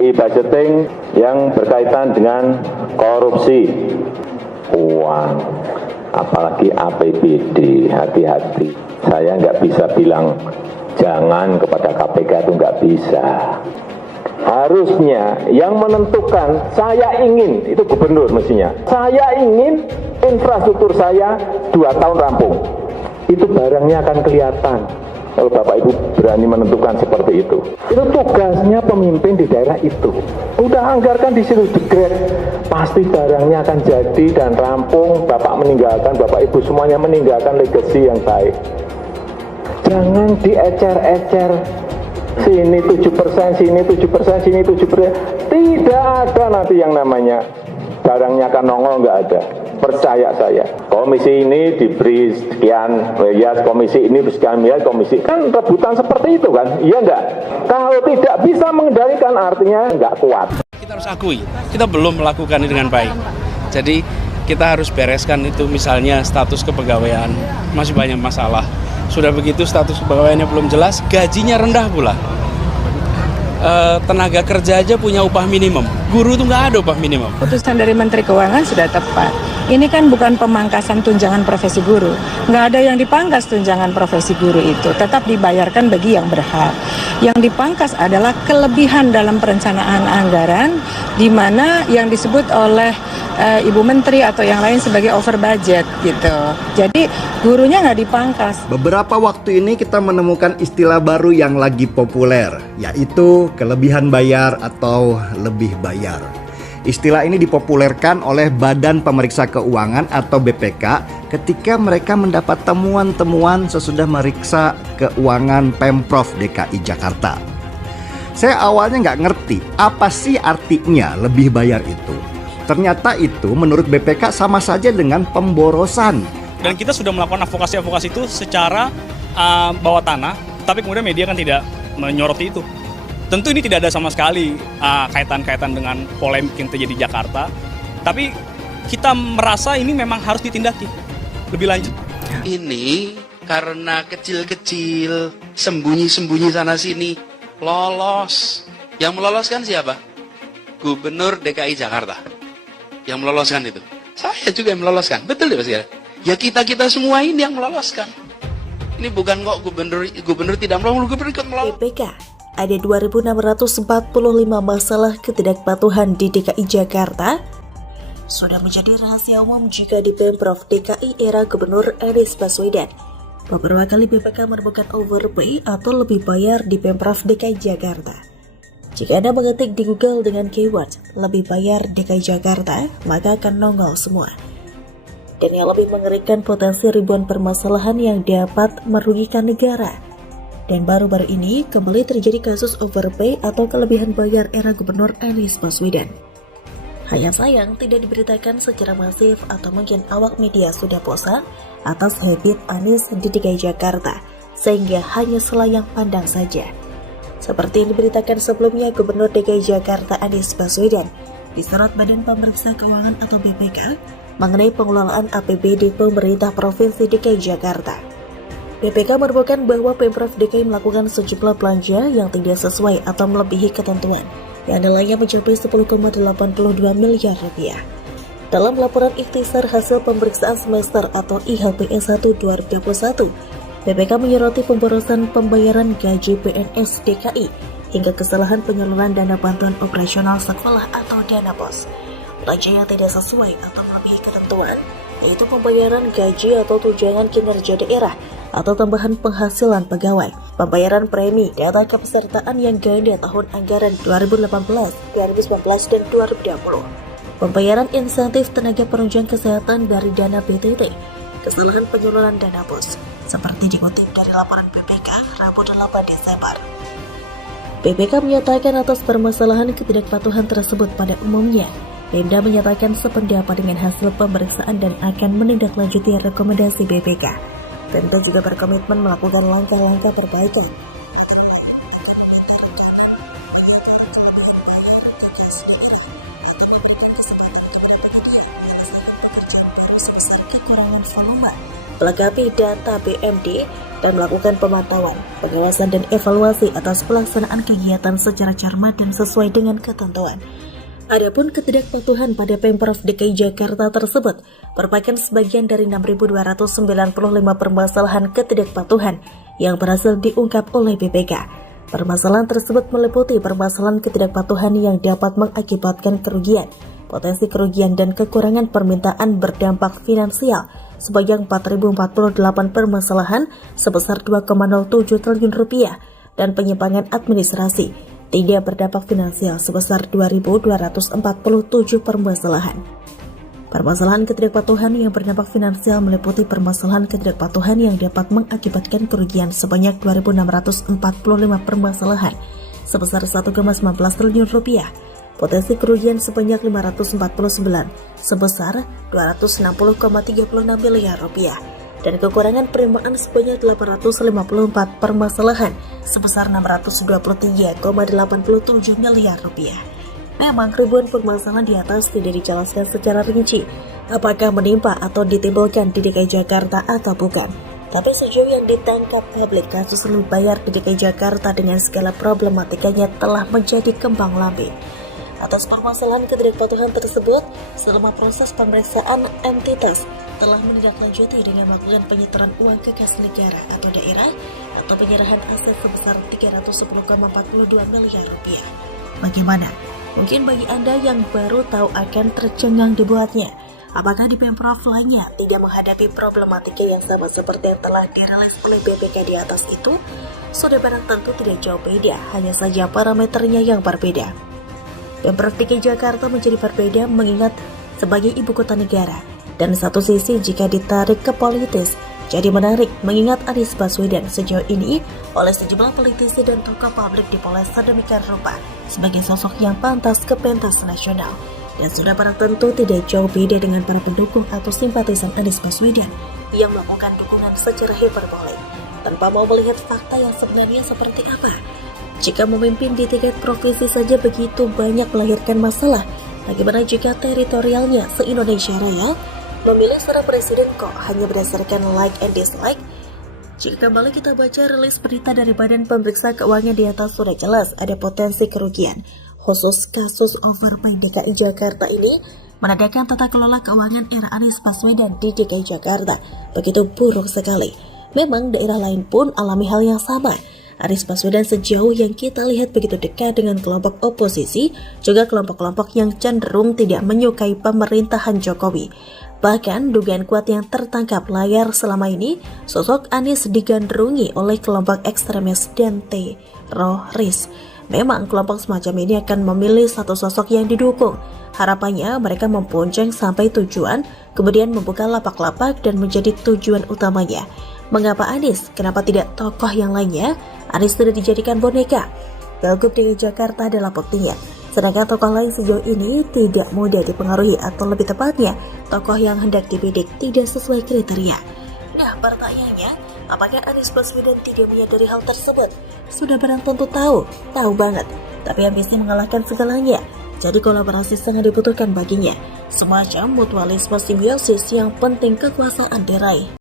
E-budgeting yang berkaitan dengan korupsi uang, apalagi APBD, hati-hati. Saya nggak bisa bilang jangan kepada KPK, itu nggak bisa. Harusnya yang menentukan, saya ingin, itu gubernur mestinya. Saya ingin infrastruktur saya 2 tahun rampung. Itu barangnya akan kelihatan. Kalau Bapak Ibu berani menentukan seperti itu tugasnya pemimpin di daerah itu. Udah anggarkan di situ degret, pasti barangnya akan jadi dan rampung. Bapak meninggalkan, Bapak Ibu semuanya meninggalkan legasi yang baik. Jangan diecer-ecer. Sini 7%, sini 7%, sini 7%. Tidak ada nanti yang namanya barangnya akan nongol, nggak ada. Percaya saya, komisi ini diberi sekian miliar, komisi ini sekian miliar, komisi kan rebutan seperti itu kan, iya enggak? Kalau tidak bisa mengendalikan artinya enggak kuat. Kita harus akui, kita belum melakukan ini dengan baik. Jadi kita harus bereskan itu, misalnya status kepegawaian, masih banyak masalah. Sudah begitu status kepegawaiannya belum jelas, gajinya rendah pula. Tenaga kerja aja punya upah minimum, guru tuh nggak ada upah minimum. Putusan dari Menteri Keuangan sudah tepat. Ini kan bukan pemangkasan tunjangan profesi guru. Nggak ada yang dipangkas tunjangan profesi guru itu. Tetap dibayarkan bagi yang berhak. Yang dipangkas adalah kelebihan dalam perencanaan anggaran, di mana yang disebut oleh Ibu Menteri atau yang lain sebagai over budget gitu. Jadi gurunya nggak dipangkas. Beberapa waktu ini kita menemukan istilah baru yang lagi populer, yaitu kelebihan bayar atau lebih bayar. Istilah ini dipopulerkan oleh Badan Pemeriksa Keuangan atau BPK ketika mereka mendapat temuan-temuan sesudah meriksa keuangan Pemprov DKI Jakarta. Saya awalnya nggak ngerti apa sih artinya lebih bayar itu. Ternyata itu menurut BPK sama saja dengan pemborosan. Dan kita sudah melakukan advokasi itu secara bawah tanah, tapi kemudian media kan tidak menyoroti itu. Tentu ini tidak ada sama sekali kaitan-kaitan dengan polemik yang terjadi di Jakarta, tapi kita merasa ini memang harus ditindaki lebih lanjut. Ini karena kecil-kecil, sembunyi-sembunyi sana-sini, lolos. Yang meloloskan siapa? Gubernur DKI Jakarta. Yang meloloskan itu. Saya juga yang meloloskan, betul ya Mas Gara? Ya kita-kita semua ini yang meloloskan. Ini bukan kok gubernur tidak melolos, gubernur ikut melolos. BPK. Ada 2.645 masalah ketidakpatuhan di DKI Jakarta. Sudah menjadi rahasia umum jika di Pemprov DKI era Gubernur Anies Baswedan. Beberapa kali BPK menemukan overpay atau lebih bayar di Pemprov DKI Jakarta. Jika Anda mengetik di Google dengan keyword lebih bayar DKI Jakarta, maka akan nongol semua. Dan yang lebih mengerikan, potensi ribuan permasalahan yang dapat merugikan negara. Dan baru-baru ini kembali terjadi kasus overpay atau kelebihan bayar era Gubernur Anies Baswedan. Hanya sayang tidak diberitakan secara masif atau mungkin awak media sudah bosan atas habit Anies di DKI Jakarta, sehingga hanya selayang pandang saja. Seperti yang diberitakan sebelumnya, Gubernur DKI Jakarta Anies Baswedan disorot Badan Pemeriksa Keuangan atau BPK mengenai pengelolaan APBD pemerintah Provinsi DKI Jakarta. BPK menemukan bahwa Pemprov DKI melakukan sejumlah belanja yang tidak sesuai atau melebihi ketentuan, yang nilainya mencapai 10,82 miliar rupiah. Dalam laporan ikhtisar hasil pemeriksaan semester atau IHPS 1 2021, BPK menyoroti pemborosan pembayaran gaji PNS DKI hingga kesalahan penyaluran dana bantuan operasional sekolah atau dana BOS. Belanja yang tidak sesuai atau melebihi ketentuan, yaitu pembayaran gaji atau tunjangan kinerja daerah atau tambahan penghasilan pegawai, pembayaran premi, data kepesertaan yang ganda tahun anggaran 2018, 2019, dan 2020, pembayaran insentif tenaga penunjang kesehatan dari dana BTT, kesalahan penyaluran dana BOS, seperti dikutip dari laporan BPK Rabu 8 Desember. BPK menyatakan atas permasalahan ketidakpatuhan tersebut pada umumnya, Pemda menyatakan sependapat dengan hasil pemeriksaan dan akan menindaklanjuti rekomendasi BPK. Pemda juga berkomitmen melakukan langkah-langkah perbaikan. Kekurangan volume, melengkapi data BMD, dan melakukan pemantauan, pengawasan dan evaluasi atas pelaksanaan kegiatan secara cermat dan sesuai dengan ketentuan. Adapun ketidakpatuhan pada Pemprov DKI Jakarta tersebut merupakan sebagian dari 6.295 permasalahan ketidakpatuhan yang berhasil diungkap oleh BPK. Permasalahan tersebut meliputi permasalahan ketidakpatuhan yang dapat mengakibatkan kerugian, potensi kerugian dan kekurangan permintaan berdampak finansial sebanyak 4.048 permasalahan sebesar 2,07 triliun rupiah dan penyimpangan administrasi tidak berdampak finansial sebesar 2.247 permasalahan. Permasalahan ketidakpatuhan yang berdampak finansial meliputi permasalahan ketidakpatuhan yang dapat mengakibatkan kerugian sebanyak 2.645 permasalahan sebesar 1,19 triliun rupiah, potensi kerugian sebanyak 549 sebesar 260,36 miliar rupiah, dan kekurangan penerimaan sebanyak 854 permasalahan sebesar 623,87 miliar rupiah. Memang ribuan permasalahan di atas tidak dijelaskan secara rinci apakah menimpa atau ditimbulkan di DKI Jakarta atau bukan. Tapi sejauh yang ditangkap publik, kasus lebih bayar di DKI Jakarta dengan segala problematikanya telah menjadi kembang lambing. Atas permasalahan ketidakpatuhan tersebut, selama proses pemeriksaan entitas telah menindaklanjuti dengan melakukan penyetoran uang ke kas negara atau daerah atau penyerahan aset sebesar 310,42 miliar rupiah. Bagaimana? Mungkin bagi Anda yang baru tahu akan tercengang dibuatnya. Apakah di Pemprov lainnya tidak menghadapi problematika yang sama seperti yang telah dirilis oleh BPK di atas itu? Sudah barang tentu tidak jauh beda, hanya saja parameternya yang berbeda. Pemprov DKI Jakarta menjadi berbeda mengingat sebagai ibu kota negara, dan satu sisi jika ditarik ke politis, jadi menarik mengingat Anies Baswedan sejauh ini oleh sejumlah politisi dan tokoh publik dipoles sedemikian rupa sebagai sosok yang pantas ke pentas nasional, dan sudah barang tentu tidak jauh beda dengan para pendukung atau simpatisan Anies Baswedan yang melakukan dukungan secara hiperbolik tanpa mau melihat fakta yang sebenarnya seperti apa. Jika memimpin di tingkat provinsi saja begitu banyak melahirkan masalah, bagaimana jika teritorialnya se-Indonesia Raya? Memilih seorang presiden kok hanya berdasarkan like and dislike? Jika kembali kita baca rilis berita dari Badan Pemeriksa Keuangan di atas, sudah jelas ada potensi kerugian. Khusus kasus overpay DKI Jakarta ini menandakan tata kelola keuangan era Anies Baswedan di DKI Jakarta begitu buruk sekali. Memang daerah lain pun alami hal yang sama. Anies Baswedan sejauh yang kita lihat begitu dekat dengan kelompok oposisi, juga kelompok-kelompok yang cenderung tidak menyukai pemerintahan Jokowi. Bahkan dugaan kuat yang tertangkap layar selama ini, sosok Anies digandrungi oleh kelompok ekstremis dan teroris. Memang kelompok semacam ini akan memilih satu sosok yang didukung. Harapannya mereka membonceng sampai tujuan, kemudian membuka lapak-lapak dan menjadi tujuan utamanya. Mengapa Anies? Kenapa tidak tokoh yang lainnya? Anies tidak dijadikan boneka. Pilgub DKI Jakarta adalah buktinya. Sedangkan tokoh lain sejauh ini tidak mudah dipengaruhi, atau lebih tepatnya, tokoh yang hendak dibidik tidak sesuai kriteria. Nah, pertanyaannya, apakah Anies Baswedan tidak menyadari hal tersebut? Sudah barang tentu tahu banget. Tapi ambisi mengalahkan segalanya. Jadi kolaborasi sangat dibutuhkan baginya. Semacam mutualisme simbiosis yang penting kekuasaan diraih.